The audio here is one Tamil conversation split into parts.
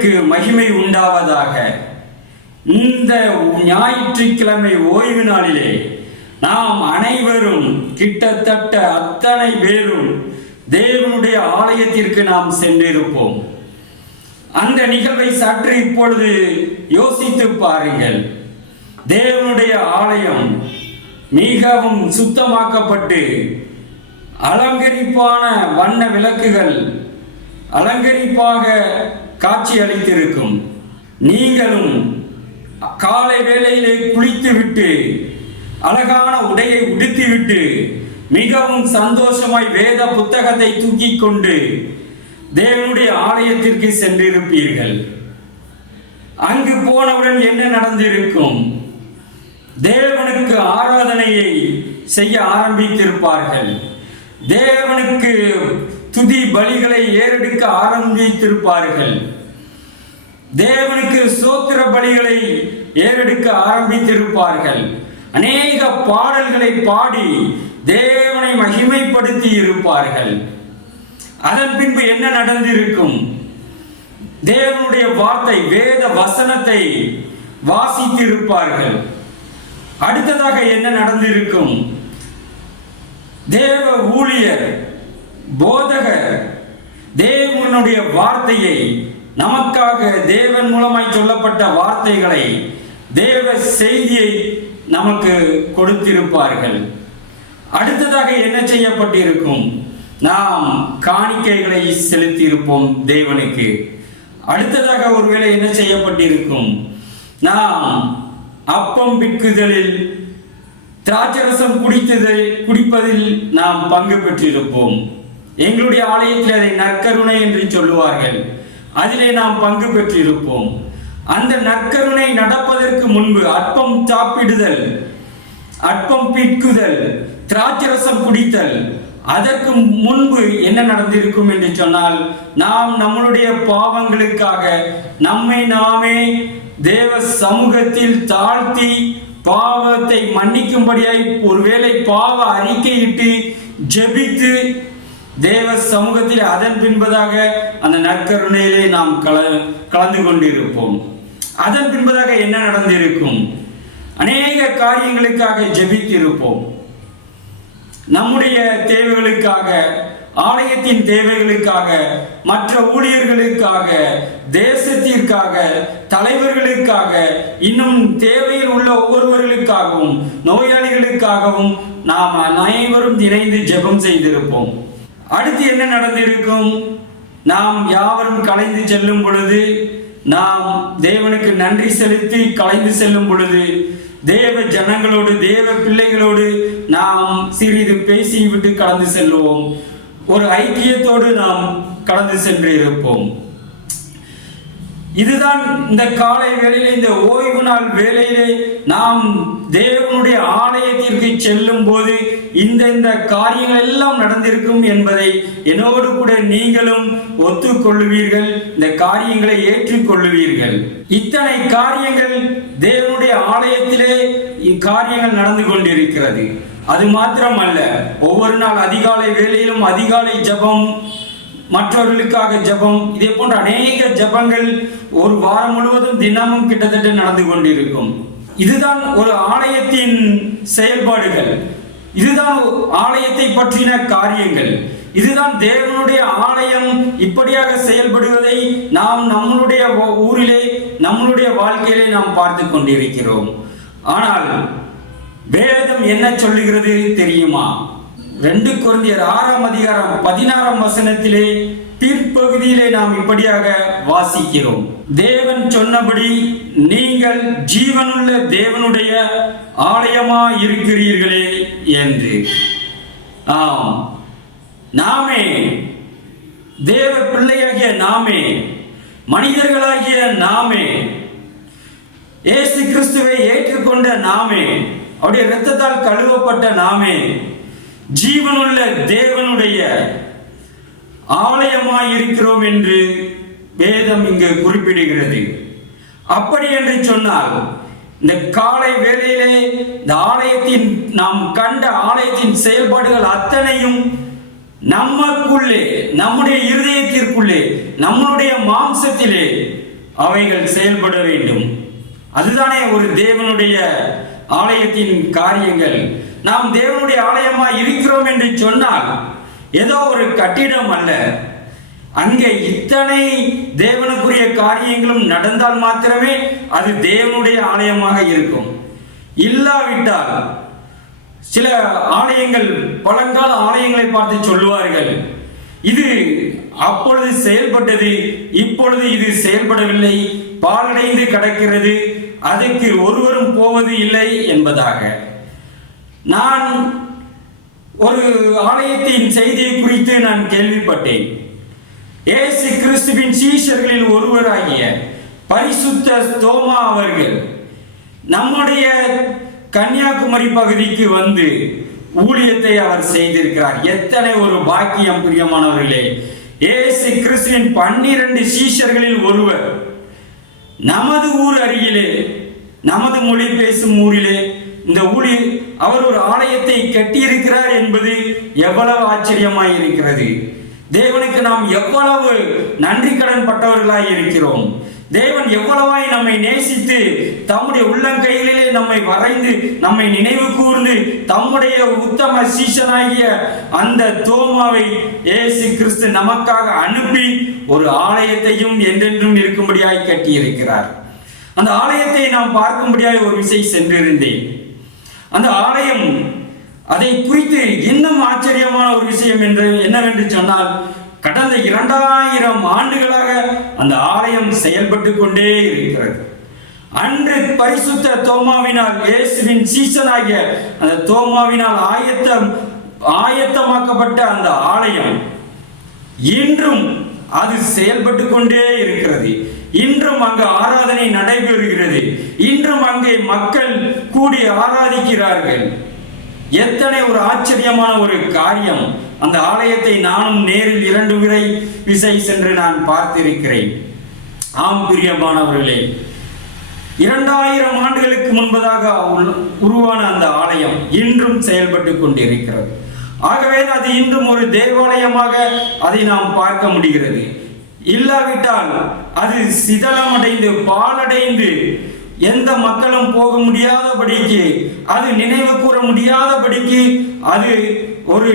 தேவனுக்கு மகிமை உண்டாவதாக. இந்த ஞாயிற்றுக்கிழமை ஓய்வு நாளிலே நாம் அனைவரும் கிட்டத்தட்ட அத்தனை பேரும் தேவனுடைய ஆலயத்திற்கு நாம் சென்றிருப்போம். அந்த நிகழ்வை சற்று இப்பொழுது யோசித்து பாருங்கள். தேவனுடைய ஆலயம் மிகவும் சுத்தமாக்கப்பட்டு அலங்கரிப்பான வண்ண விளக்குகள் அலங்கரிப்பாக காட்சி அளித்திருக்கும் நீங்களும் காலை வேளையிலே குளித்துவிட்டு அழகான உடையை உடுத்திவிட்டு மிகவும் சந்தோஷமாய் வேத புத்தகத்தை தூக்கிக் கொண்டு தேவனுடைய ஆலயத்திற்கு சென்றிருப்பீர்கள். அங்கு போனவுடன் என்ன நடந்திருக்கும்? தேவனுக்கு ஆராதனையை செய்ய ஆரம்பித்திருப்பார்கள். தேவனுக்கு துதி பலிகளை ஏறெடுக்க ஆரம்பித்திருப்பார்கள். தேவனுக்கு சோத்திர பலிகளை ஏறெடுக்க ஆரம்பித்திருப்பார்கள். அநேக பாடல்களை பாடி தேவனை மகிமைப்படுத்தி இருப்பார்கள். அதன் பின்பு என்ன நடந்திருக்கும்? தேவனுடைய வார்த்தை வேத வசனத்தை வாசித்திருப்பார்கள். அடுத்ததாக என்ன நடந்திருக்கும்? தேவ ஊழியர் போதகர் தேவனுடைய வார்த்தையை நமக்காக தேவன் மூலமாய் சொல்லப்பட்ட வார்த்தைகளை தேவ செய்தியை நமக்கு கொடுத்திருப்பார்கள். அடுத்ததாக என்ன செய்யப்பட்டிருக்கும்? நாம் காணிக்கைகளை செலுத்தியிருப்போம் தேவனுக்கு. அடுத்ததாக ஒருவேளை என்ன செய்யப்பட்டிருக்கும்? நாம் அப்பம் விற்குதலில் திராட்சரசம் குடித்ததில் குடிப்பதில் நாம் பங்கு பெற்றிருப்போம். எங்களுடைய ஆலயத்தில் அதை நற்கருணை என்று சொல்லுவார்கள். அதிலே நாம் பங்கு பெற்றிருப்போம். அந்த நற்கருணை நடப்பதற்கு முன்பு அற்பம் சாப்பிடுதல் அற்பம் பிற்குதல் திராட்சரசம் குடித்தல் அதற்கு முன்பு என்ன நடந்திருக்கும் என்று சொன்னால் நாம் நம்மளுடைய பாவங்களுக்காக நம்மை நாமே தேவ சமூகத்தில் தாழ்த்தி பாவத்தை மன்னிக்கும்படியாய் ஒருவேளை பாவ அறிக்கையிட்டு ஜெபித்து தேவ சமூகத்தில் அதன் பின்பதாக அந்த நற்கருணையிலே நாம் கல கலந்து கொண்டிருப்போம். அதன் பின்பதாக என்ன நடந்திருக்கும்? அநேக காரியங்களுக்காக ஜெபித்திருப்போம். நம்முடைய தேவைகளுக்காக ஆலயத்தின் தேவைகளுக்காக மற்ற ஊழியர்களுக்காக தேசத்திற்காக தலைவர்களுக்காக இன்னும் தேவையில் உள்ள ஒவ்வொருவர்களுக்காகவும் நோயாளிகளுக்காகவும் நாம் அனைவரும் இணைந்து ஜெபம் செய்திருப்போம். அடுத்து என்ன நடந்திருக்கும்? நாம் யாவரும் கலைந்து செல்லும் பொழுது நாம் தேவனுக்கு நன்றி செலுத்தி கலைந்து செல்லும் பொழுது தேவ ஜனங்களோடு தேவ பிள்ளைகளோடு நாம் சிறிது பேசிவிட்டு கலந்து செல்வோம் ஒரு ஐக்கியத்தோடு நாம் கடந்து சென்று இருப்போம். இதுதான் இந்த காலை வேளையிலே இந்த ஓய்வு நாள் வேளையிலே நாம் தேவனுடைய ஆலயத்திற்கு செல்லும் போது இந்த இந்த காரியங்கள் எல்லாம் நடந்திருக்கும் என்பதை என்னோடு கூட நீங்களும் ஒத்துக்கொள்ளுவீர்கள் இந்த காரியங்களை ஏற்றுக்கொள்ளுவீர்கள். இத்தனை காரியங்கள் தேவனுடைய ஆலயத்திலே இக்காரியங்கள் நடந்து கொண்டிருக்கிறது. அது மாத்திரமல்ல ஒவ்வொரு நாள் அதிகாலை வேலையிலும் அதிகாலை ஜெபம் மற்றவர்களுக்காக ஜெபம் இதே போன்ற அநேக ஜெபங்கள் ஒரு வாரம் முழுவதும் தினமும் கிட்டத்தட்ட நடந்து கொண்டிருக்கும். இதுதான் ஒரு ஆலயத்தின் செயல்பாடுகள். இதுதான் ஆலயத்தை பற்றின காரியங்கள். இதுதான் தேவனுடைய ஆலயம் இப்படியாக செயல்படுவதை நாம் நம்மளுடைய ஊரிலே நம்மளுடைய வாழ்க்கையிலே நாம் பார்த்து கொண்டிருக்கிறோம். ஆனால் வேதம் என்ன சொல்லுகிறது தெரியுமா? ரெண்டு குழந்தையர் ஆறாம் அதிகாரம் பதினாறாம் வசனத்திலே பிற்பகுதியிலே நாம் இப்படியாக வாசிக்கிறோம். தேவன் சொன்னபடி நீங்கள் ஜீவனுள்ள தேவனுடைய ஆலயமா இருக்கிறீர்களே என்று. ஆம். நாமே தேவ பிள்ளையாகிய நாமே மனிதர்களாகிய நாமே இயேசு கிறிஸ்துவை ஏற்றுக்கொண்ட நாமே அவருடைய இரத்தத்தால் கழுவப்பட்ட நாமே ஜீவனுள்ள தேவனுடைய ஆலயமாய் இருக்கிறோம் என்று வேதம் இங்கு குறிப்பிடுகிறது. அப்படி என்று சொன்னால் இந்த காலை வேளையிலே இந்த ஆலயத்தின் நாம் கண்ட ஆலயத்தின் செயல்பாடுகள் அத்தனையும் நமக்குள்ளே நம்முடைய இருதயத்திற்குள்ளே நம்மளுடைய மாம்சத்திலே அவைகள் செயல்பட வேண்டும். அதுதானே ஒரு தேவனுடைய ஆலயத்தின் காரியங்கள். நாம் தேவனுடைய ஆலயமாய் இருக்கிறோம் என்று சொன்னால் ஏதோ ஒரு கட்டிடம் அல்ல. அங்கே இத்தனை தேவனுக்குரிய காரியங்களும் நடந்தால் மாத்திரமே அது தேவனுடைய ஆலயமாக இருக்கும். இல்லாவிட்டால் சில ஆலயங்கள் பழங்கால ஆலயங்களை பார்த்து சொல்லுவார்கள். இது அப்பொழுது செயல்பட்டது இப்பொழுது இது செயல்படவில்லை பாலடைந்து கிடக்கிறது அதுக்கு ஒருவரும் போவது இல்லை என்பதாக. நான் ஒரு ஆலயத்தின் செய்தியை குறித்து நான் கேள்விப்பட்டேன். ஏசு கிறிஸ்துவின் சீஷர்களில் ஒருவராகிய பரிசுத்த தோமா அவர்கள் நம்முடைய கன்னியாகுமரி பகுதிக்கு வந்து ஊழியத்தை அவர் செய்திருக்கிறார். எத்தனை ஒரு பாக்கியம் பிரியமானவர்களே. ஏசு கிறிஸ்துவின் பன்னிரண்டு சீஷர்களில் ஒருவர். நமது ஊர் அருகிலே நமது மொழி பேசும் ஊரிலே இந்த ஊழி அவர் ஒரு ஆலயத்தை கட்டியிருக்கிறார் என்பது எவ்வளவு ஆச்சரியமாய் இருக்கிறது. தேவனுக்கு நாம் எவ்வளவு நன்றி கடன் பட்டவர்களாய் இருக்கிறோம். தேவன் எவ்வளவாய் நம்மை நேசித்து தம்முடைய உள்ளங்கைகளிலே நம்மை வரைந்து நம்மை நினைவு கூர்ந்து தம்முடைய உத்தம சீஷனாகிய அந்த தோமாவை ஏசு கிறிஸ்து நமக்காக அனுப்பி ஒரு ஆலயத்தையும் என்றென்றும் இருக்கும்படியாய் கட்டியிருக்கிறார். அந்த ஆலயத்தை நாம் பார்க்கும்படியாய் ஒரு விசை சென்றிருந்தேன். அந்த ஆலயம் அதை குறித்து இன்னும் ஆச்சரியமான ஒரு விஷயம் என்று என்னவென்று சொன்னால் கடந்த இரண்டாயிரம் ஆண்டுகளாக அந்த ஆலயம் செயல்பட்டு கொண்டே இருக்கிறது. அன்று பரிசுத்த தோமாவினால் இயேசுவின் சீசனாகிய அந்த தோமாவினால் ஆயத்தம் ஆயத்தமாக்கப்பட்ட அந்த ஆலயம் இன்றும் அது செயல்பட்டு கொண்டே இருக்கிறது. இன்றும் அங்கு ஆராதனை நடைபெறுகிறது. இன்றும் அங்கே மக்கள் கூடி ஆராதிக்கிறார்கள். எத்தனை ஒரு ஆச்சரியமான ஒரு காரியம். அந்த ஆலயத்தை நானும் நேரில் இரண்டு முறை விசை சென்று நான் பார்த்திருக்கிறேன். ஆம் பிரியமானவர்களே. இரண்டாயிரம் ஆண்டுகளுக்கு முன்பதாக உருவான அந்த ஆலயம் இன்றும் செயல்பட்டு கொண்டிருக்கிறது. ஆகவே அது இன்றும் ஒரு தேவாலயமாக அதை நாம் பார்க்க முடிகிறது. இல்லாவிட்டால் அது சிதலமடைந்து பாலடைந்து எந்த மக்களும் போக முடியாதபடிக்கு அது நினைவு கூற முடியாதபடிக்கு அது ஒரு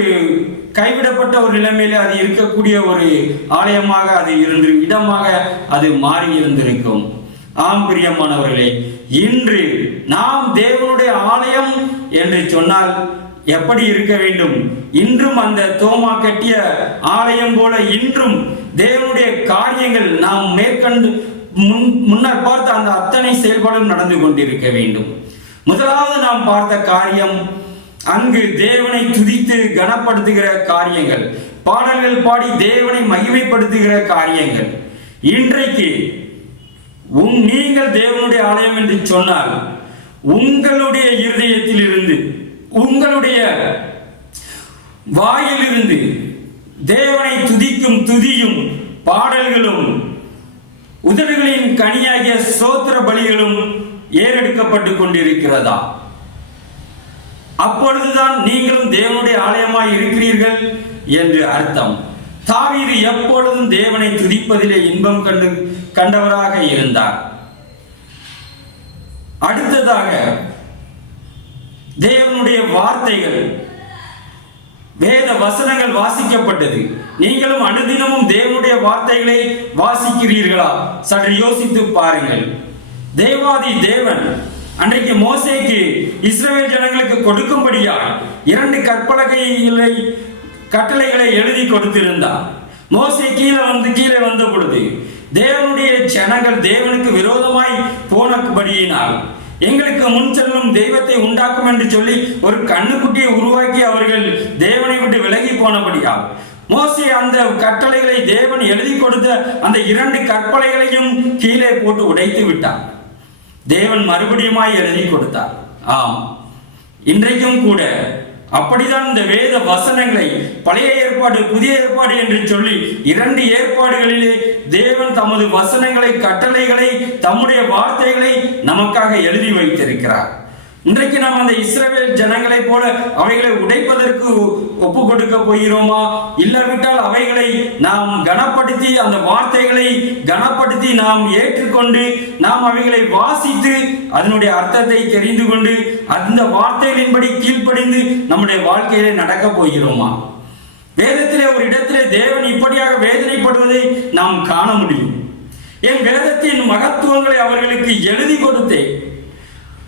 கைவிடப்பட்ட ஒரு நிலைமையில அது இருக்கக்கூடிய ஒரு ஆலயமாக அது இருந்து இடமாக அது மாறி இருந்திருக்கும் ஆம் பிரியமானவர்களே இன்று நாம் தேவனுடைய ஆலயம் என்று சொன்னால் எப்படி இருக்க வேண்டும்? இன்றும் அந்த தோமா கட்டிய ஆலயம் போல இன்றும் தேவனுடைய காரியங்கள் நாம் மேற்கண்டு முன் முன்னர் பார்த்த அந்த அத்தனை செயல்பாடும் நடந்து கொண்டிருக்க வேண்டும். முதலாவது நாம் பார்த்த காரியம் அங்கு தேவனை துதித்து கனப்படுத்துகிற காரியங்கள். பாடல்கள் பாடி தேவனை மகிமைப்படுத்துகிற காரியங்கள். இன்றைக்கு உங் நீங்கள் தேவனுடைய ஆலயம் என்று சொன்னால் உங்களுடைய இருதயத்தில் இருந்து உங்களுடைய வாயிலிருந்து தேவனை துதிக்கும் துதியும் பாடல்களும் உதடுகளின் கனியாகிய சோத்திர பலிகளும் ஏறெடுக்கப்பட்டு கொண்டிருக்கிறதா? அப்பொழுதுதான் நீங்களும் தேவனுடைய ஆலயமாய் இருக்கிறீர்கள் என்று அர்த்தம். தாவீது எப்பொழுதும் தேவனை துதிப்பதிலே இன்பம் கண்டு கண்டவராக இருந்தார். அடுத்ததாக தேவனுடைய வார்த்தைகள் வேத வசனங்கள் வாசிக்கப்பட்டது. நீங்களும் அனுதினமும் தேவனுடைய வார்த்தைகளை வாசிக்கிறீர்களா? சற்று யோசித்து பாருங்கள். தேவாதி தேவன் அன்றைக்கு மோசேக்கு இஸ்ரேல் ஜனங்களுக்கு கொடுக்கும்படியா இரண்டு கற்பலகைகளை கட்டளைகளை எழுதி கொடுத்திருந்தார். மோசை கீழே வந்து கீழே வந்த பொழுது தேவனுடைய ஜனங்கள் தேவனுக்கு விரோதமாய் போனபடியினால் எங்களுக்கு முன் செல்லும் தெய்வத்தை உண்டாக்கும் என்று சொல்லி ஒரு கண்ணுக்குட்டியை உருவாக்கி அவர்கள் தேவனை விட்டு விலகி போனபடியால் மோசே அந்த கட்டளைகளை தேவன் எழுதி கொடுத்த அந்த இரண்டு கற்பலைகளையும் கீழே போட்டு உடைத்து விட்டார் தேவன் மறுபடியுமாய் எழுதி கொடுத்தார். ஆம் இன்றைக்கும் கூட அப்படிதான் இந்த வேத வசனங்களை பழைய ஏற்பாடு புதிய ஏற்பாடு என்று சொல்லி இரண்டு ஏற்பாடுகளிலே தேவன் தமது வசனங்களை கட்டளைகளை தம்முடைய வார்த்தைகளை நமக்காக எழுதி வைத்திருக்கிறார். இன்றைக்கு நாம் அந்த இஸ்ரேல் ஜனங்களைப் போல அவைகளை உடைப்பதற்கு ஒப்பு கொடுக்க போகிறோமா? இல்லாவிட்டால் அவைகளை நாம் கனப்படுத்தி அந்த வார்த்தைகளை கனப்படுத்தி நாம் ஏற்றுக்கொண்டு நாம் அவைகளை வாசித்து அதனுடைய அர்த்தத்தை தெரிந்து கொண்டு அந்த வார்த்தைகளின்படி கீழ்ப்படிந்து நம்முடைய வாழ்க்கையிலே நடக்க போகிறோமா? வேதத்திலே ஒரு இடத்திலே தேவன் இப்படியாக வேதனைப்படுவதை நாம் காண முடியும். என் வேதத்தின் மகத்துவங்களை அவர்களுக்கு எழுதி கொடுத்தேன்.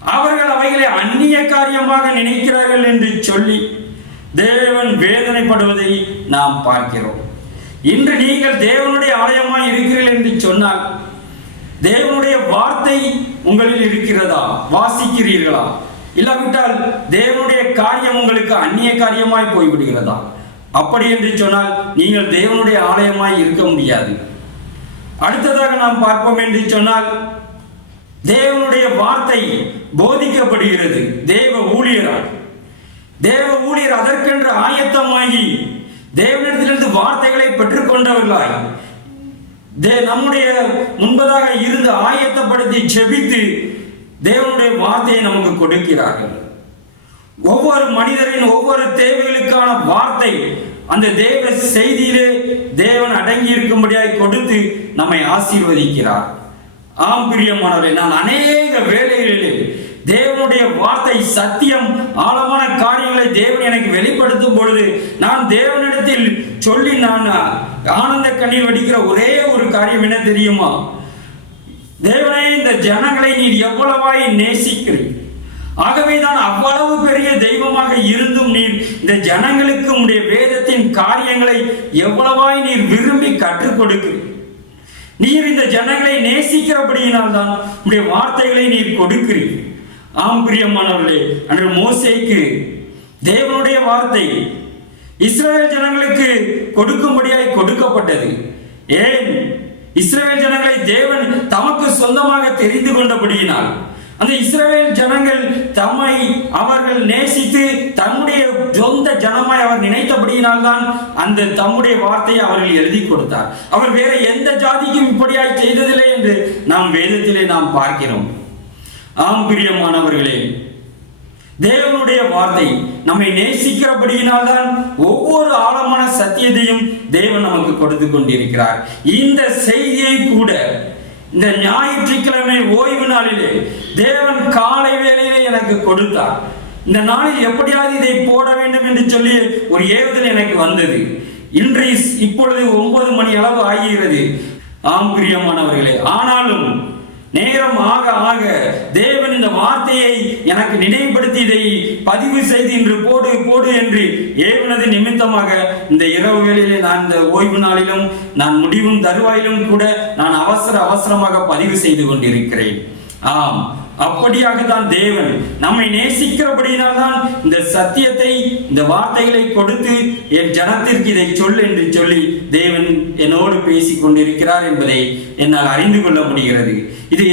அவர்கள் அவைகளை அந்நிய காரியமாக நினைக்கிறார்கள் என்று சொல்லி தேவன் வேதனைப்படுவதை நாம் பார்க்கிறோம். இன்று நீங்கள் தேவனுடைய ஆலயமாய் இருக்கிறீர்கள் என்று சொன்னால் தேவனுடைய வார்த்தை உங்களில் இருக்கிறதா? வாசிக்கிறீர்களா? இல்லாவிட்டால் தேவனுடைய காரியம் உங்களுக்கு அந்நிய காரியமாய் போய்விடுகிறதா? அப்படி என்று சொன்னால் நீங்கள் தேவனுடைய ஆலயமாய் இருக்க முடியாது. அடுத்ததாக நாம் பார்ப்போம் என்று சொன்னால் தேவனுடைய வார்த்தை போதிக்கப்படுகிறது. தேவ ஊழியரால். தேவ ஊழியர் அதற்கென்று ஆயத்தமாகி தேவனிடத்திலிருந்து வார்த்தைகளை பெற்றுக்கொண்டவர்களாய் தே நம்முடைய முன்பதாக இருந்து ஆயத்தப்படுத்தி செபித்து தேவனுடைய வார்த்தையை நமக்கு கொடுக்கிறார்கள். ஒவ்வொரு மனிதரின் ஒவ்வொரு தேவைகளுக்கான வார்த்தை அந்த தேவ செய்தியிலே தேவன் அடங்கி இருக்கும்படியாக கொடுத்து நம்மை ஆசீர்வதிக்கிறார். ஆம் பிரியமானவரே நான் அநேக வேலைகளிலே தேவனுடைய வார்த்தை சத்தியம் ஆழமான காரியங்களை தேவன் எனக்கு வெளிப்படுத்தும் பொழுது நான் தேவனிடத்தில் சொல்லி நான் ஆனந்த கண்ணீர் வடிக்கிற ஒரே ஒரு காரியம் என்ன தெரியுமா? தேவனே இந்த ஜனங்களை நீர் எவ்வளவாய் நேசிக்கிறீர். ஆகவேதான் அவ்வளவு பெரிய தெய்வமாக இருந்தும் நீர் இந்த ஜனங்களுக்கு உடைய வேதத்தின் காரியங்களை எவ்வளவாய் நீர் விரும்பி கற்றுக் கொடுக்கிறீர். நீர் இந்த ஜனங்களை நேசிக்கிறபடியினால் தான் உடைய வார்த்தைகளை நீர் கொடுக்கிறீர். ஆம் பிரியமானவர்களே அன்று மோசேக்கு தேவனுடைய வார்த்தை இஸ்ரேல் ஜனங்களுக்கு கொடுக்கும்படியாய் கொடுக்கப்பட்டது. ஏன் இஸ்ரேல் ஜனங்களை தேவன் தமக்கு சொந்தமாக தெரிந்து கொண்டபடியினால் அந்த இஸ்ரேல் ஜனங்கள் தம்மை அவர்கள் நேசித்து தம்முடைய சொந்த ஜனமாய் அவர் நினைத்தபடியினால் தான் அந்த தம்முடைய வார்த்தையை அவர்கள் எழுதி கொடுத்தார். அவர் வேற எந்த ஜாதிக்கும் இப்படியாய் செய்ததில்லை என்று நாம் வேதத்திலே நாம் பார்க்கிறோம். ஆம் பிரியமானவர்களே தேவனுடைய வார்த்தை நம்மை நேசிக்கிறபடியினால் தான் ஒவ்வொரு ஆழமான சத்தியத்தையும் தேவன் நமக்கு கொடுத்து கொண்டிருக்கிறார். இந்த செய்தியை கூட இந்த ஞாயிற்றுக்கிழமை ஓய்வு நாளிலே தேவன் காலை வேலையிலே எனக்கு கொடுத்தார். இந்த நாளில் எப்படியாவது இதை போட வேண்டும் என்று சொல்லி ஒரு ஏவுதல் எனக்கு வந்தது. இன்று இப்பொழுது ஒன்பது மணி அளவு ஆகிறது ஆம் பிரியமானவர்களே ஆனாலும் நேரம் ஆக ஆக தேவன் இந்த வார்த்தையை எனக்கு நினைவுபடுத்தி இதை பதிவு செய்து இன்று போடு போடு என்று ஏவனது நிமித்தமாக இந்த இரவு வேளையிலே நான் இந்த ஓய்வு நாளிலும் நான் முடிவும் தருவாயிலும் கூட நான் அவசர அவசரமாக பதிவு செய்து கொண்டிருக்கிறேன். ஆம். அப்படியாக தான் தேவன் நம்மை நேசிக்கிறபடியினால் தான் இந்த சத்தியத்தை இந்த வார்த்தைகளை கொடுத்து என் ஜனத்திற்கு இதை சொல் என்று சொல்லி தேவன் என்னோடு பேசிக் கொண்டிருக்கிறார் என்பதை என்னால் அறிந்து கொள்ள முடிகிறது. இது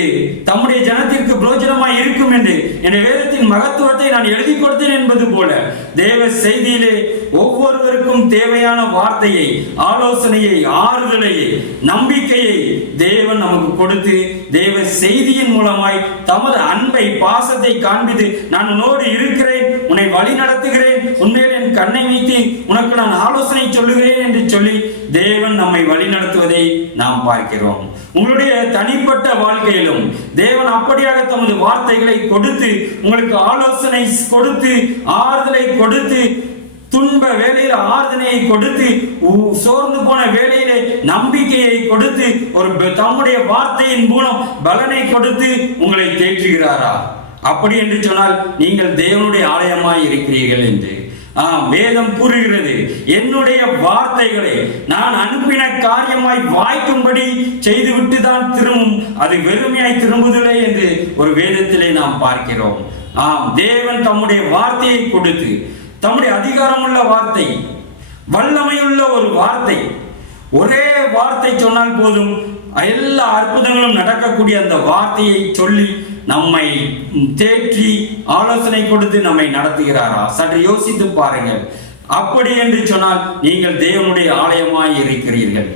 தம்முடைய ஜனத்திற்கு புரோஜனமாய் இருக்கும் என்று என் வேதத்தின் மகத்துவத்தை நான் எழுதி கொடுத்தேன் என்பது போல தேவ செய்தியிலே ஒவ்வொருவருக்கும் தேவையான வார்த்தையை ஆலோசனையை ஆறுதலை நம்பிக்கையை தேவன் நமக்கு கொடுத்து தேவ செய்தியின் மூலமாய் தமது அன்பை பாசத்தை காண்பித்து நான் உன்னோடு இருக்கிறேன் உன்னை வழி நடத்துகிறேன் உண்மையில் என் கண்ணை வைத்து உனக்கு நான் ஆலோசனை சொல்லுகிறேன் என்று சொல்லி தேவன் நம்மை வழி நடத்துவதை நாம் பார்க்கிறோம். உங்களுடைய தனிப்பட்ட வாழ்க்கையிலும் தேவன் அப்படியாக தமது வார்த்தைகளை கொடுத்து உங்களுக்கு ஆலோசனை கொடுத்து ஆறுதலை கொடுத்து துன்ப வேலையில ஆறுதலையை கொடுத்து உ- சோர்ந்து போன வேலையிலே நம்பிக்கையை கொடுத்து ஒரு தம்முடைய வார்த்தையின் மூலம் பலனை கொடுத்து உங்களை தேற்றுகிறாரா? அப்படி என்று சொன்னால் நீங்கள் தேவனுடைய ஆலயமாய் இருக்கிறீர்கள் என்று. ஆம் வேதம் கூறுகிறது என்னுடைய வார்த்தைகளை நான் அனுப்பின காரியமாய் வாய்க்கும்படி செய்துவிட்டு தான் திரும்பும் அது வெறுமையாய் திரும்புதில்லை என்று ஒரு வேதத்திலே நாம் பார்க்கிறோம். ஆம் தேவன் தம்முடைய வார்த்தையை கொடுத்து தம்முடைய அதிகாரமுள்ள வார்த்தை வல்லமையுள்ள ஒரு வார்த்தை. ஒரே வார்த்தை சொன்னால் போதும் எல்லா அற்புதங்களும் நடக்கக்கூடிய அந்த வார்த்தையை சொல்லி நம்மை தேற்றி ஆலோசனை கொடுத்து நம்மை நடத்துகிறாரா? சற்று யோசித்து பாருங்கள். அப்படி என்று சொன்னால் நீங்கள் தேவனுடைய ஆலயமாய் இருக்கிறீர்கள்.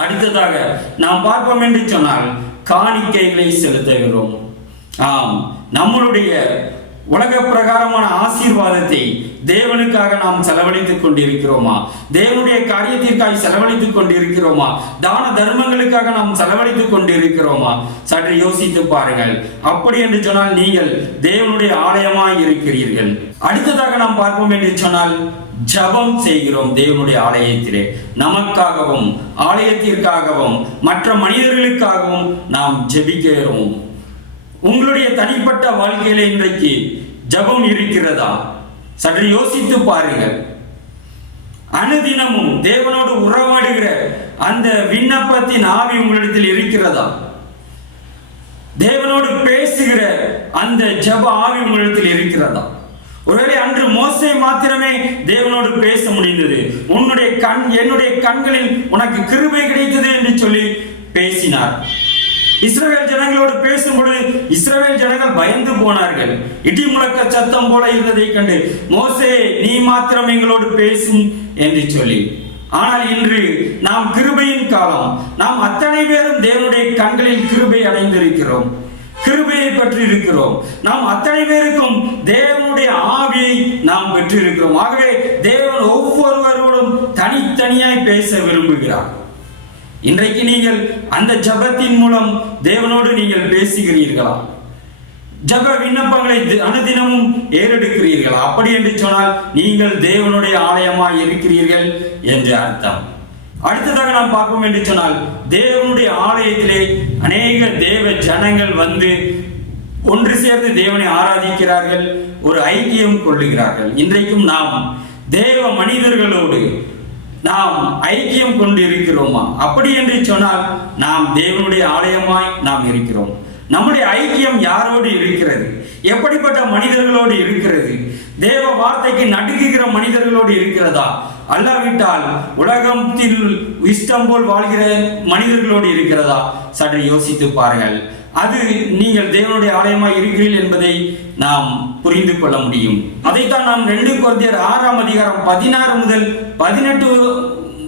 அடுத்ததாக நாம் பார்ப்போம் என்று சொன்னால் காணிக்கைகளை செலுத்துகிறோம். ஆம் நம்மளுடைய உலக பிரகாரமான ஆசீர்வாதத்தை தேவனுக்காக நாம் செலவழித்துக் கொண்டிருக்கிறோமா? தேவனுடைய காரியத்திற்காக செலவழித்துக் கொண்டிருக்கிறோமா? தான தர்மங்களுக்காக நாம் செலவழித்துக் கொண்டிருக்கிறோமா? சற்று யோசித்து பாருங்கள். அப்படி என்று சொன்னால் நீங்கள் தேவனுடைய ஆலயமாய் இருக்கிறீர்கள். அடுத்ததாக நாம் பார்ப்போம் என்று சொன்னால் ஜபம் செய்கிறோம் தேவனுடைய ஆலயத்திலே. நமக்காகவும் ஆலயத்திற்காகவும் மற்ற மனிதர்களுக்காகவும் நாம் ஜெபிக்கிறோம். உங்களுடைய தனிப்பட்ட வாழ்க்கையில இன்றைக்கு ஜபம் இருக்கிறதா? சற்று யோசித்து பாருங்கள். அனுதினமும் தேவனோடு உறவாடுகிற அந்த விண்ணப்பத்தின் ஆவி உங்களிடத்தில் இருக்கிறதா? தேவனோடு பேசுகிற அந்த ஜப ஆவி உங்களிடத்தில் இருக்கிறதா? ஒருவேளை அன்று மோசை மாத்திரமே தேவனோடு பேச முடிந்தது. உன்னுடைய கண் என்னுடைய கண்களில் உனக்கு கிருபை கிடைத்தது என்று சொல்லி பேசினார். இஸ்ரவேல் ஜனங்களோடு பேசும்பொழுது இஸ்ரவேல் ஜனங்கள் பயந்து போனார்கள். இடி முழக்க சத்தம் போல இருந்ததை கண்டு மோசே நீ மாத்திரம் எங்களோடு பேசும் என்று சொல்லி. ஆனால் இன்று நாம் கிருபையின் காலம். நாம் அத்தனை பேரும் தேவனுடைய கண்களில் கிருபை அடைந்திருக்கிறோம். கிருபையை பற்றி இருக்கிறோம் நாம் அத்தனை பேருக்கும் தேவனுடைய ஆவியை நாம் பெற்றிருக்கிறோம். ஆகவே தேவன் ஒவ்வொருவரோடும் தனித்தனியாய் பேச விரும்புகிறார். இன்றைக்கு நீங்கள் அந்த ஜபத்தின் மூலம் தேவனோடு நீங்கள் பேசுகிறீர்களா? ஜப விண்ணப்பங்களை தி- அனுதினமும் ஏறெடுக்கிறீர்களா? அப்படி என்று சொன்னால் நீங்கள் தேவனுடைய ஆலயமாய் இருக்கிறீர்கள் என்று அர்த்தம். அடுத்ததாக நாம் பார்ப்போம் என்று சொன்னால் தேவனுடைய ஆலயத்திலே அநேக தேவ ஜனங்கள் வந்து ஒன்று சேர்ந்து தேவனை ஆராதிக்கிறார்கள் ஒரு ஐக்கியம் கொள்ளுகிறார்கள். இன்றைக்கும் நாம் தேவ மனிதர்களோடு நாம் ஐக்கியம் கொண்டு இருக்கிறோமா அப்படி என்று சொன்னால் நாம் தேவனுடைய ஆலயமாய் நாம் இருக்கிறோம். நம்முடைய ஐக்கியம் யாரோடு இருக்கிறது? எப்படிப்பட்ட மனிதர்களோடு இருக்கிறது? தேவ வார்த்தைக்கு நடுங்குகிற மனிதர்களோடு இருக்கிறதா? அல்லாவிட்டால் உலகத்தில் இஷ்டம் போல் வாழ்கிற மனிதர்களோடு இருக்கிறதா? சற்று யோசித்து பாருங்கள். அது நீங்கள் தேவனுடைய ஆலயமாக இருக்கிறீர்கள் என்பதை நாம் புரிந்து கொள்ள முடியும். அதைத்தான் நாம் ரெண்டு குழந்தையர் ஆறாம் அதிகாரம் பதினாறு முதல் பதினெட்டு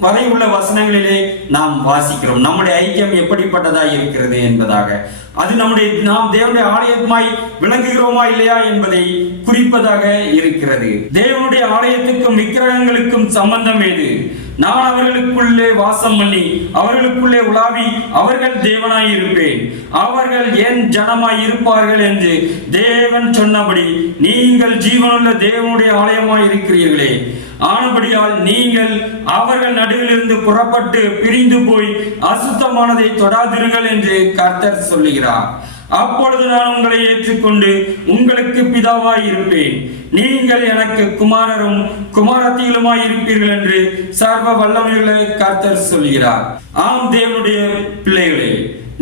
வரை உள்ள வசனங்களிலே நாம் வாசிக்கிறோம். நம்முடைய ஐக்கியம் எப்படிப்பட்டதாக இருக்கிறது என்பதாக. அது நம்முடைய நாம் தேவனுடைய ஆலயமாய் விளங்குகிறோமா இல்லையா என்பதை குறிப்பதாக இருக்கிறது. தேவனுடைய ஆலயத்துக்கும் விக்கிரகங்களுக்கும் சம்பந்தம் ஏது நான் அவர்களுக்குள்ளே வாசம் பண்ணி அவர்களுக்குள்ளே உலாவி அவர்கள் தேவனாய் இருப்பேன். அவர்கள் என் ஜனமாய் இருப்பார்கள் என்று தேவன் சொன்னபடி நீங்கள் ஜீவனுள்ள தேவனுடைய ஆலயமாய் இருக்கிறீர்களே. ஆனபடியால் நீங்கள் அவர்கள் நடுவிலிருந்து புறப்பட்டு பிரிந்து போய் அசுத்தமானதை தொடாதிருங்கள் என்று கர்த்தர் சொல்லுகிறார். அப்பொழுது நான் உங்களை ஏற்றுக்கொண்டு உங்களுக்கு பிதாவாய் இருப்பேன் நீங்கள் எனக்கு குமாரரும் குமாரத்திகளுமாய் இருப்பீர்கள் என்று சர்வ வல்லமையுள்ள கர்த்தர் சொல்கிறார். ஆம் தேவனுடைய பிள்ளைகளே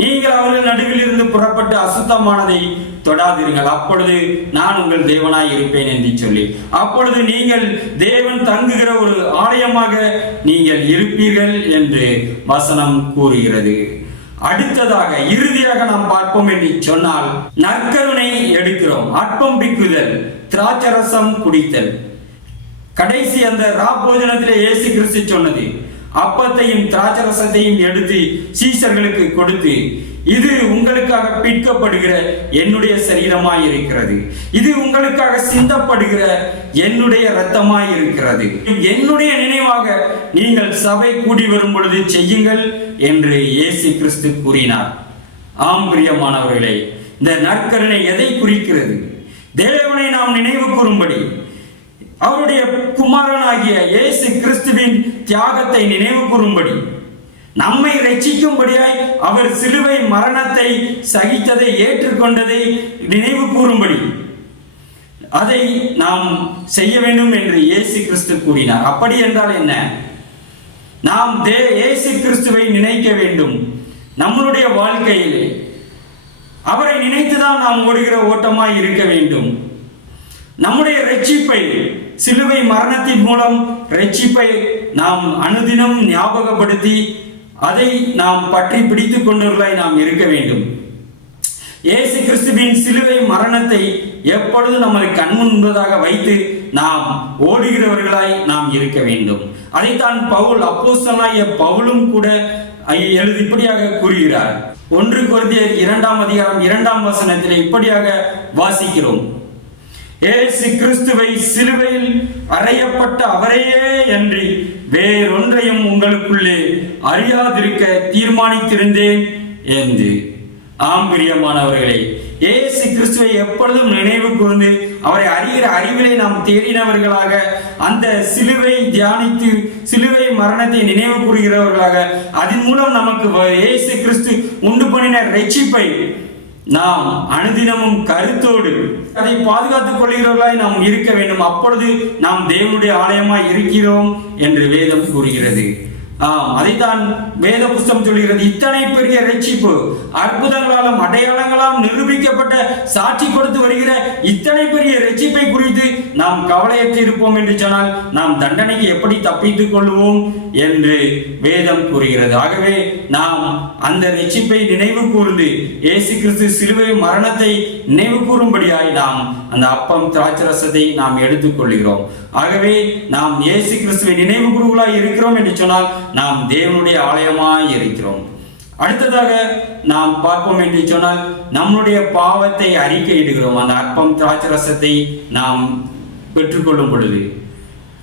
நீங்கள் அவர்கள் நடுவில் இருந்து புறப்பட்டு அசுத்தமானதை தொடாதீர்கள். அப்பொழுது நான் உங்கள் தேவனாய் இருப்பேன் என்று சொல்லி. அப்பொழுது நீங்கள் தேவன் தங்குகிற ஒரு ஆலயமாக நீங்கள் இருப்பீர்கள் என்று வசனம் கூறுகிறது. அடுத்ததாக இறுதியாக நாம் பார்ப்போம் என்று சொன்னால் நற்கருணை எடுக்கிறோம் அற்பம் பிக்குதல் திராட்சரசம் குடித்தல். கடைசி அந்த ராபோஜனத்திலே இயேசு கிறிஸ்து சொன்னது அப்பத்தையும் திராட்சரசத்தையும் எடுத்து சீசர்களுக்கு கொடுத்து இது உங்களுக்காக பிற்கப்படுகிற என்னுடைய சரீரமாய் இருக்கிறது இது உங்களுக்காக சிந்தப்படுகிற என்னுடைய இரத்தமாய் இருக்கிறது என்னுடைய நினைவாக நீங்கள் சபை கூடி வரும் பொழுது செய்யுங்கள் என்று இயேசு கிறிஸ்து கூறினார். ஆம் பிரியமானவர்களே இந்த நற்கருணை எதை குறிக்கிறது? தேவனை நாம் நினைவு கூறும்படி அவருடைய குமாரனாகிய இயேசு கிறிஸ்துவின் தியாகத்தை நினைவு கூறும்படி நம்மை ரட்சிக்கும்படியாய் அவர் சிலுவை மரணத்தை சகித்ததை ஏற்றுக்கொண்டதை நினைவு கூறும்படி அதை நாம் செய்ய வேண்டும் என்று இயேசு கிறிஸ்து கூறினார். அப்படி என்றால் என்ன? நாம் தே இயேசு கிறிஸ்துவை நினைக்க வேண்டும். நம்மளுடைய வாழ்க்கையில் அவரை நினைத்துதான் நாம் ஓடுகிற ஓட்டமாய் இருக்க வேண்டும். நம்முடைய ரட்சிப்பை சிலுவை மரணத்தின் மூலம் ரட்சிப்பை நாம் அனுதினம் ஞாபகப்படுத்தி அதை நாம் பற்றி பிடித்துக் கொண்டவர்களாய் நாம் இருக்க வேண்டும். இயேசு கிறிஸ்துவின் சிலுவை மரணத்தை எப்பொழுது நம்மை கண்முன்பதாக வைத்து நாம் ஓடுகிறவர்களாய் நாம் இருக்க வேண்டும். அதைத்தான் பவுல் அப்போசனாய பவுலும் கூட எழுதி இப்படியாக கூறுகிறார். ஒன்று கொரிந்தியர் இரண்டாம் அதிகாரம் இரண்டாம் வசனத்தில் இப்படியாக வாசிக்கிறோம். இயேசு கிறிஸ்துவை சிலுவையில் அறையப்பட்ட அவரையே என்று வேறொன்றையும் உங்களுக்குள்ளே அறியாதிருக்க தீர்மானித்திருந்தேன் என்று. ஆம் பிரியமானவர்களே இயேசு கிறிஸ்துவை எப்பொழுதும் நினைவு கூர்ந்து அவரை அறிகிற அறிவிலே நாம் தேறினவர்களாக அந்த சிலுவை தியானித்து சிலுவை மரணத்தை நினைவு கூறுகிறவர்களாக அதன் மூலம் நமக்கு வ- இயேசு கிறிஸ்து உண்டு பண்ணின ரட்சிப்பை நாம் அனுதினமும் கருத்தோடு அதை பாதுகாத்துக் கொள்கிறவர்களாய் நாம் இருக்க வேண்டும். அப்பொழுது நாம் தேவனுடைய ஆலயமாய் இருக்கிறோம் என்று வேதம் கூறுகிறது. ஆம் அதைத்தான் வேத புஸ்தம் சொல்கிறது. இத்தனை பெரிய ரட்சிப்பு அற்புதங்களாலும் அடையாளங்களாலும் நிரூபிக்கப்பட்ட சாட்சி கொடுத்து வருகிற இத்தனை பெரிய ரட்சிப்பை குறித்து நாம் கவலையற்று இருப்போம் என்று சொன்னால் நாம் தண்டனைக்கு எப்படி தப்பித்துக் கொள்வோம் என்று வேதம் கூறுகிறது. ஆகவே நாம் அந்த ரட்சிப்பை நினைவு கூர்ந்து இயேசு கிறிஸ்து சிலுவை மரணத்தை நினைவு கூறும்படியாய் நாம் அந்த அப்பம் திராட்சரசத்தை நாம் எடுத்துக்கொள்கிறோம் ஆகவே நாம் இயேசு கிறிஸ்துவை நினைவு கூறுகளாய் இருக்கிறோம் என்று சொன்னால் நாம் தேவனுடைய ஆலயமாய் இருக்கிறோம். அடுத்ததாக நாம் பார்ப்போம் என்று சொன்னால் நம்முடைய பாவத்தை அறிக்கையிடுகிறோம். அந்த அப்பம் திராட்சரசத்தை நாம் பெற்றுக்கொள்ளும் பொழுது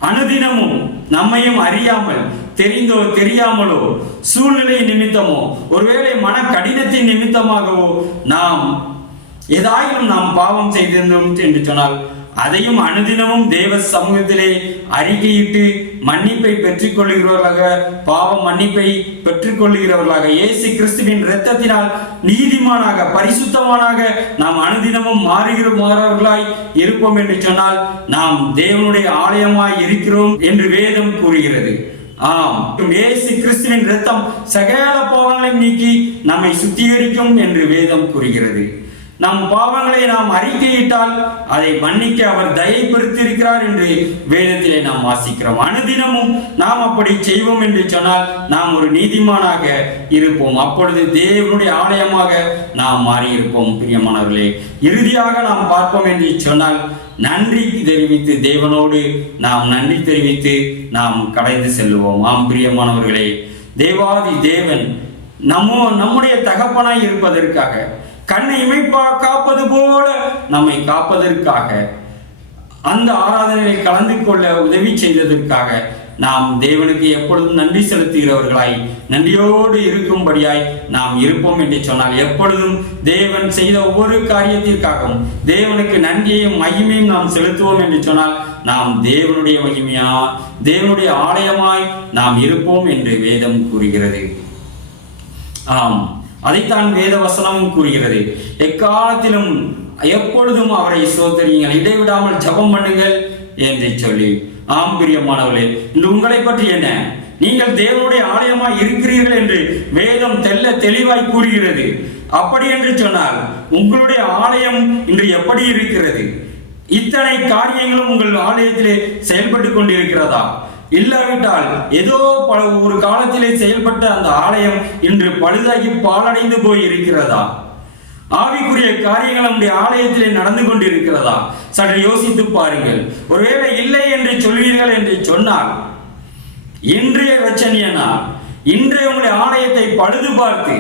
அனுதினமும் நம்மையும் அறியாமல் தெரிந்தோ தெரியாமலோ சூழ்நிலை நிமித்தமோ ஒருவேளை மன கடினத்தின் நிமித்தமாகவோ நாம் ஏதாயிலும் நாம் பாவம் செய்திருந்தோம் என்று சொன்னால் அதையும் அனுதினமும் தேவ சமூகத்திலே அறிக்கையிட்டு மன்னிப்பை பெற்றுக்கொள்கிறவர்களாக பாவ மன்னிப்பை பெற்றுக்கொள்கிறவர்களாக இயேசு கிறிஸ்துவின் இரத்தத்தினால் நீதிமானாக பரிசுத்தமானாக நாம் அனுதினமும் மாறுகிற மாறவர்களாய் இருப்போம் என்று சொன்னால் நாம் தேவனுடைய ஆலயமாய் இருக்கிறோம் என்று வேதம் கூறுகிறது. ஆம். இயேசு கிறிஸ்துவின் இரத்தம் சகல பாவங்களையும் நீக்கி நம்மை சுத்திகரிக்கும் என்று வேதம் கூறுகிறது. நம் பாவங்களை நாம் அறிக்கையிட்டால் அதை மன்னிக்க அவர் தயை பெருத்திருக்கிறார் என்று வேதத்திலே நாம் வாசிக்கிறோம். அனுதினமும் நாம் அப்படி செய்வோம் என்று சொன்னால் நாம் ஒரு நீதிமானாக இருப்போம். அப்பொழுது தேவனுடைய ஆலயமாக நாம் மாறியிருப்போம் பிரியமானவர்களே. இறுதியாக நாம் பார்ப்போம் என்று சொன்னால் நன்றி தெரிவித்து தேவனோடு நாம் நன்றி தெரிவித்து நாம் கலைந்து செல்லுவோம். ஆம் பிரியமானவர்களே. தேவாதி தேவன் நம்மோ நம்முடைய தகப்பனாய் இருப்பதற்காக கண்ணை இமைப்பா காப்பது போல நம்மை காப்பதற்காக அந்த ஆராதனையில் கலந்து கொள்ள உதவி செய்ததற்காக நாம் தேவனுக்கு எப்பொழுதும் நன்றி செலுத்துகிறவர்களாய் நன்றியோடு இருக்கும்படியாய் நாம் இருப்போம் என்று சொன்னால் எப்பொழுதும் தேவன் செய்த ஒவ்வொரு காரியத்திற்காகவும் தேவனுக்கு நன்றியையும் மகிமையும் நாம் செலுத்துவோம் என்று சொன்னால் நாம் தேவனுடைய மகிமையா தேவனுடைய ஆலயமாய் நாம் இருப்போம் என்று வேதம் கூறுகிறது. ஆம். அதைத்தான் வேத வசனமும் கூறுகிறது. எக்காலத்திலும் எப்பொழுதும் அவரை சோதரியுங்கள். இடைவிடாமல் ஜெபம் பண்ணுங்கள் என்று சொல்லி. ஆம் பிரியமானவர்களே இன்று உங்களை பற்றி என்ன? நீங்கள் தேவனுடைய ஆலயமாய் இருக்கிறீர்கள் என்று வேதம் தெல்ல தெளிவாய் கூறுகிறது. அப்படி என்று சொன்னால் உங்களுடைய ஆலயம் இன்று எப்படி இருக்கிறது? இத்தனை காரியங்களும் உங்கள் ஆலயத்திலே செயல்பட்டு கொண்டிருக்கிறதா? இல்லாவிட்டால் ஏதோ பல ஒரு காலத்திலே செயல்பட்ட அந்த ஆலயம் இன்று பழுதாகி பாலடைந்து போய் இருக்கிறதா ஆவிக்குரிய காரியங்கள் நம்முடைய ஆலயத்திலே நடந்து கொண்டிருக்கிறதா? சற்று யோசித்து பாருங்கள். ஒருவேளை இல்லை என்று சொல்வீர்கள் என்று சொன்னால் இன்றைய ரச்சனையனா இன்றைய உங்களுடைய ஆலயத்தை பழுது பார்த்து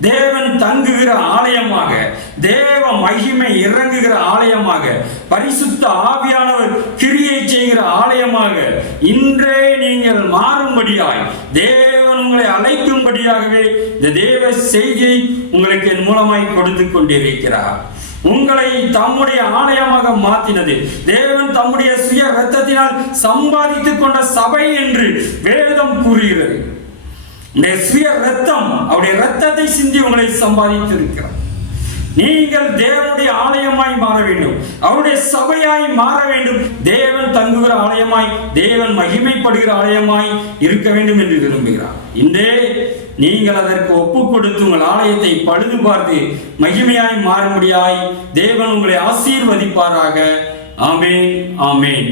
தேவன் தங்குகிற ஆலயமாக தேவ மகிமை இறங்குகிற ஆலயமாக பரிசுத்த ஆவியானவர் கிரியை செய்கிற ஆலயமாக இன்றே நீங்கள் மாறும்படியாய் தேவன் உங்களை அழைக்கும்படியாகவே இந்த தேவ செய்தியை உங்களுக்கு என் மூலமாய் கொடுத்து கொண்டிருக்கிறார். உங்களை தம்முடைய ஆலயமாக மாற்றினது. தேவன் தம்முடைய சுய ரத்தத்தினால் சம்பாதித்துக் கொண்ட சபை என்று வேதம் கூறுகிறது. இந்த சுய ரத்தம் அவருடைய ரத்தத்தை சிந்தி உங்களை சம்பாதித்து இருக்கிறார் நீங்கள் தேவனுடைய ஆலயமாய் மாற வேண்டும். அவருடைய சபையாய் மாற வேண்டும். தேவன் தங்குகிற ஆலயமாய் தேவன் மகிமைப்படுகிற ஆலயமாய் இருக்க வேண்டும் என்று விரும்புகிறார். இன்றே நீங்கள் அதற்கு ஒப்பு கொடுத்து உங்கள் ஆலயத்தை பழுது பார்த்து மகிமையாய் மாறும்படியாய் தேவன் உங்களை ஆசீர்வதிப்பாராக. ஆமேன் ஆமேன்.